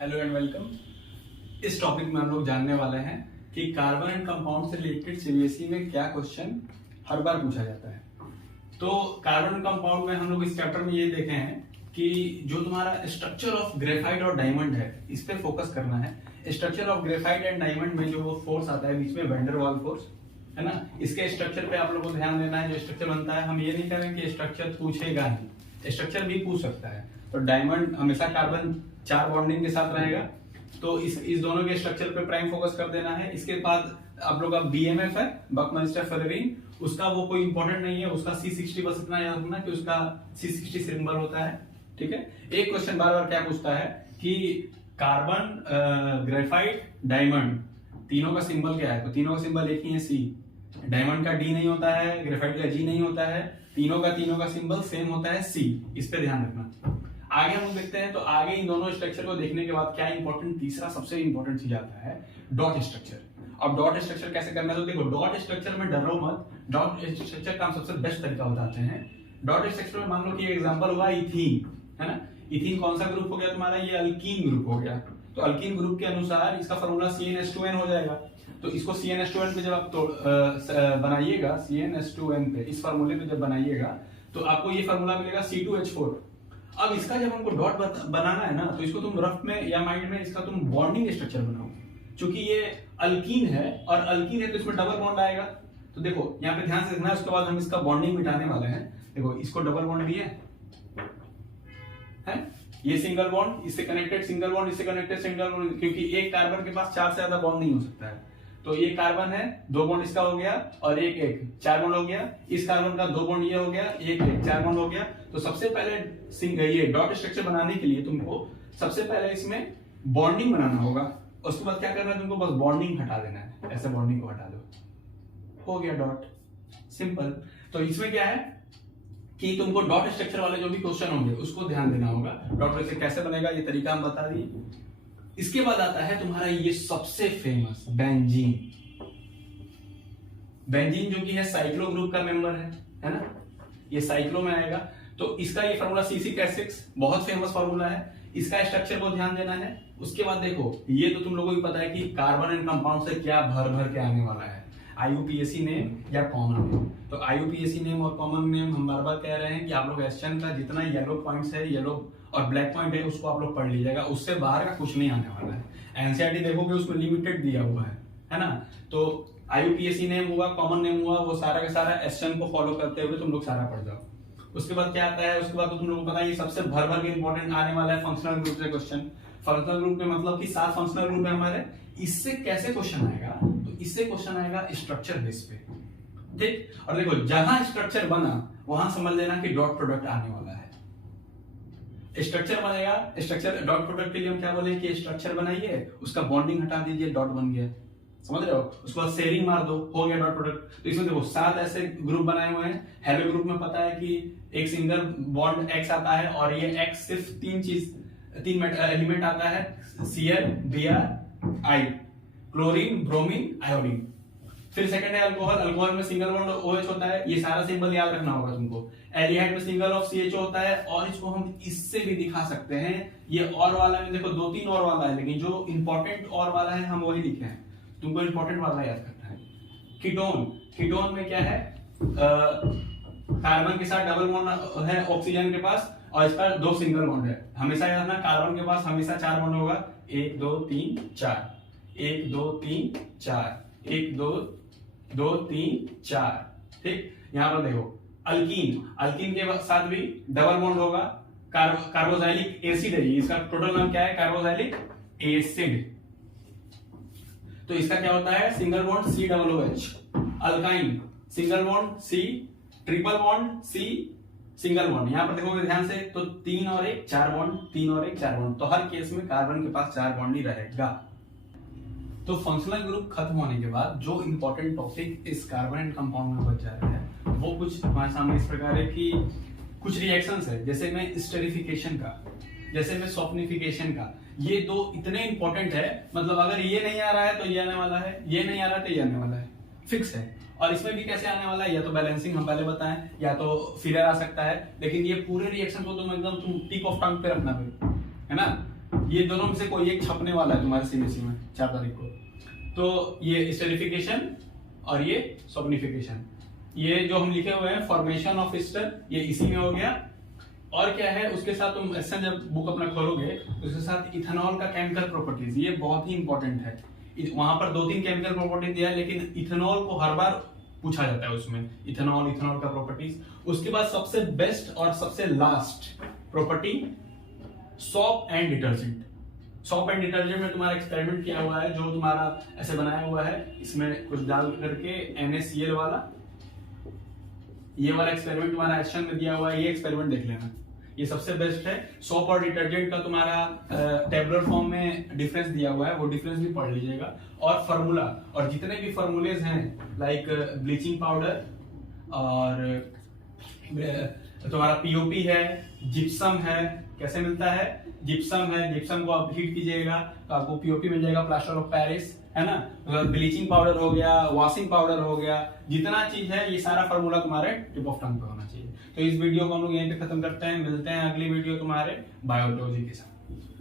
Hello and welcome. इस topic में हम लोग जानने वाले हैं कि कार्बन एंड कंपाउंड से रिलेटेड सीबीएसई में क्या क्वेश्चन हर बार पूछा जाता है। तो कार्बन एंड कंपाउंड में हम लोग इस चैप्टर में ये देखे हैं कि जो तुम्हारा स्ट्रक्चर ऑफ ग्रेफाइट और डायमंड है इस पे फोकस करना है। Structure of graphite and diamond में जो फोर्स आता है बीच में वैन डर वाल फोर्स है ना, इसके स्ट्रक्चर पे आप लोगों को ध्यान देना है। जो स्ट्रक्चर बनता है, हम ये नहीं कह रहे कि स्ट्रक्चर पूछेगा ही, स्ट्रक्चर भी पूछ सकता है। तो डायमंड हमेशा कार्बन 4 बॉन्डिंग के साथ रहेगा, तो इस दोनों के स्ट्रक्चर पे प्राइम फोकस कर देना है। इसके बाद आप लोग का बीएमएफ है, बकमंस्टर-फेरेरिन, उसका वो कोई इंपॉर्टेंट नहीं है, उसका C60 बस इतना याद रखना कि उसका C60 सिंबल होता है। ठीक है। एक क्वेश्चन बार बार क्या पूछता है कि कार्बन, ग्रेफाइट, डायमंड तीनों का सिंबल क्या है, तो तीनों का सिंबल एक ही है C। डायमंड का D नहीं होता है, ग्रेफाइट का G नहीं होता है, तीनों का सिंबल सेम होता है C। इस पे ध्यान रखना। आगे हम लोग देखते हैं, तो आगे इन दोनों स्ट्रक्चर को देखने के बाद क्या इंपॉर्टेंट, तीसरा सबसे इंपॉर्टेंट चीज आता है डॉट स्ट्रक्चर। अब डॉट स्ट्रक्चर कैसे करना है, तो देखो डॉट स्ट्रक्चर में डरो मत, डॉट स्ट्रक्चर का हम सबसे बेस्ट तरीका बताते हैं। डॉट स्ट्रक्चर में मान लो कि एग्जांपल हुआ इथीन, है ना। इथीन कौन सा ग्रुप हो गया तुम्हारा, ये अल्कीन ग्रुप हो गया। तो अल्कीन ग्रुप के अनुसार इसका फॉर्मूला CnH2n हो जाएगा। तो इसको CnH2n पे जब आप बनाइएगा, CnH2n पे इस फार्मूले पे जब बनाइएगा तो आपको ये फार्मूला मिलेगा C2H4। अब इसका जब हमको डॉट बनाना है ना, तो इसको तुम रफ में या माइंड में इसका तुम बॉन्डिंग स्ट्रक्चर बनाओ। क्योंकि ये अल्कीन है और अल्कीन है तो इसमें डबल बॉन्ड आएगा। तो देखो यहाँ पे ध्यान से देखना, उसके बाद हम इसका बॉन्डिंग मिटाने वाले हैं। देखो इसको डबल बॉन्ड दिए है, ये सिंगल बॉन्ड इससे कनेक्टेड, सिंगल बॉन्ड इससे कनेक्टेड, सिंगल बॉन्ड, क्योंकि एक कार्बन के पास 4 से ज्यादा बॉन्ड नहीं हो सकता है। तो ये कार्बन है, 2 बॉन्ड इसका हो गया और एक 4 बॉन्ड हो गया। इस कार्बन का 2 बॉन्ड ये हो गया, एक 4 बॉन्ड हो गया। तो सबसे पहले ये डॉट स्ट्रक्चर बनाने के लिए तुमको सबसे पहले इसमें बॉन्डिंग बनाना होगा। उसके बाद क्या करना है, तुमको बस बॉन्डिंग हटा देना है, ऐसे बॉन्डिंग को हटा दो, हो गया डॉट, सिंपल। तो इसमें क्या है कि तुमको डॉट स्ट्रक्चर वाले जो भी क्वेश्चन होंगे उसको ध्यान देना होगा। डॉट स्ट्रक्चर कैसे बनेगा ये तरीका हम बता दिए। इसके बाद आता है तुम्हारा ये सबसे फेमस बेंजीन। बेंजीन जो कि है साइक्लो ग्रुप का मेंबर है ना, ये साइक्लो में आएगा। तो इसका ये फार्मूला C6H6 बहुत फेमस फार्मूला है। इसका स्ट्रक्चर को ध्यान देना है। उसके बाद देखो ये तो तुम लोगों को पता है कि कार्बन एंड कंपाउंड से क्या भर भर के आने वाला है, IUPAC नेम या कॉमन नेम। तो IUPAC नेम और कॉमन नेम हम बार बार कह रहे हैं कि आप लोग एसचन का जितना येलो पॉइंट्स है, येलो और ब्लैक पॉइंट है, उसको आप लोग पढ़ लीजिएगा। उससे बाहर का कुछ नहीं आने वाला है। एनसीईआरटी देखोगे उसमें लिमिटेड दिया हुआ है ना। तो IUPAC नेम हुआ, कॉमन नेम हुआ, वो सारा का सारा एसचन को फॉलो करते हुए तुम लोग सारा पढ़ जाओ। उसके बाद क्या आता है, उसके बाद तो तुम लोगों को पता है ये सबसे भर भर के इंपॉर्टेंट आने वाला है फंक्शनल ग्रुप से क्वेश्चन। फंक्शनल ग्रुप में मतलब कि 7 फंक्शनल ग्रुप है हमारे। इससे कैसे क्वेश्चन आएगा, तो इससे क्वेश्चन आएगा स्ट्रक्चर बेस पे, ठीक। और देखो जहां स्ट्रक्चर बना वहां समझ लेना कि डॉट प्रोडक्ट आने वाला है। स्ट्रक्चर बनेगा, स्ट्रक्चर डॉट प्रोडक्ट के लिए हम क्या बोले कि स्ट्रक्चर बनाइए, उसका बॉन्डिंग हटा दीजिए, डॉट बन गया, समझ रहे हो। उसके बाद शेयरिंग मार दो, हो गया डॉट प्रोडक्ट। तो इसमें देखो 7 ऐसे ग्रुप बनाए हुए हैं। हेलो ग्रुप में पता है कि एक सिंगल बॉन्ड X आता है और ये X सिर्फ 3 एलिमेंट आता है, Cl, Br, I, chlorine, bromine, iodine. फिर सेकंड है अल्कोहल। अल्कोहल में सिंगल बॉन्ड OH होता है, ये सारा सिंबल याद रखना होगा तुमको। एल्डिहाइड में सिंगल ऑफ CHO होता है, और इसको हम इससे भी दिखा सकते हैं। ये और वाला में देखो 2-3 और वाला है, लेकिन जो इंपॉर्टेंट और वाला है हम वही लिखे हैं, तुमको इंपॉर्टेंट वाला याद करना है। कीटोन, कीटोन में क्या है, कार्बन के साथ डबल बॉन्ड है ऑक्सीजन के पास, और इसका 2 सिंगल बॉन्ड है। हमेशा याद रखना कार्बन के पास हमेशा 4 बॉन्ड होगा, 1 2 3 4, 1 2 3 4, 1 2 2 3 4, ठीक। यहां पर देखो अल्कीन, अल्कीन के साथ भी डबल बॉन्ड होगा। कार्बोक्सिलिक एसिड है, इसका टोटल नाम क्या है, कार्बोक्सिलिक एसिड। तो इसका क्या होता है, single bond COOH। Alkyne, single bond C, triple bond C, single bond. यहां पर देखोगे ध्यान से तो 3 और 1 4 बॉन्ड, 3 और 1 4 बॉन्ड। तो हर केस में कार्बन के पास 4 बॉन्ड ही रहेगा। तो फंक्शनल ग्रुप खत्म होने के बाद जो इंपॉर्टेंट टॉपिक इस कार्बन एंड कंपाउंड में बच जाता है वो कुछ हमारे सामने इस प्रकार है कि कुछ रिएक्शंस है, जैसे में स्टेरिफिकेशन का, जैसे में सॉफ्टनिफिकेशन का। ये 2 इतने इंपॉर्टेंट है, मतलब अगर ये नहीं आ रहा है तो ये आने वाला है, ये नहीं आ रहा है तो ये आने वाला है, फिक्स है। और इसमें भी कैसे आने वाला है, या तो बैलेंसिंग हम पहले बताएं, या तो फिलर आ सकता है। लेकिन ये पूरे रिएक्शन को तुम एकदम टिप ऑफ टंग पे रखना है ना। ये दोनों में से कोई एक छपने वाला है तुम्हारे सीबीएसई में 4 तारीख को। तो ये स्टेरिफिकेशन और ये सॉग्निफिकेशन, ये जो हम लिखे हुए हैं फॉर्मेशन ऑफ एस्टर, ये इसी में हो गया। और क्या है उसके साथ, तुम ऐसा जब बुक अपना खोलोगे उसके साथ इथेनॉल का केमिकल प्रॉपर्टीज, ये बहुत ही इंपॉर्टेंट है। वहां पर 2-3 केमिकल प्रॉपर्टी दिया है, लेकिन इथेनॉल को हर बार पूछा जाता है उसमें, इथेनॉल का प्रॉपर्टीज। उसके बाद सबसे बेस्ट और सबसे last property soap and detergent. Soap and detergent में तुम्हारा एक्सपेरिमेंट किया हुआ है, जो तुम्हारा ऐसे बनाया हुआ है, इसमें कुछ डाल करके NaCl वाला, ये वाला एक्सपेरिमेंट तुम्हारा एक्शन में दिया हुआ है, ये एक्सपेरिमेंट देख लेना, ये सबसे बेस्ट है। सोप और डिटर्जेंट का तुम्हारा टेबुलर फॉर्म में डिफरेंस दिया हुआ है, वो डिफरेंस भी पढ़ लीजिएगा। और फार्मूला, और जितने भी फार्मूलेज हैं लाइक ब्लीचिंग पाउडर और तुम्हारा पीओपी है, जिप्सम है, कैसे मिलता है, जिप्सम को आप हीट कीजिएगा तो आपको पीओपी मिल जाएगा, प्लास्टर ऑफ पेरिस, है ना। ब्लीचिंग पाउडर हो गया, वॉशिंग पाउडर हो गया, जितना चीज है ये सारा फार्मूला तुम्हारे टिप ऑफ टंग पे होना चाहिए। तो इस वीडियो को हम लोग यहीं पे खत्म करते हैं, मिलते हैं अगली वीडियो तुम्हारे बायोलॉजी के साथ।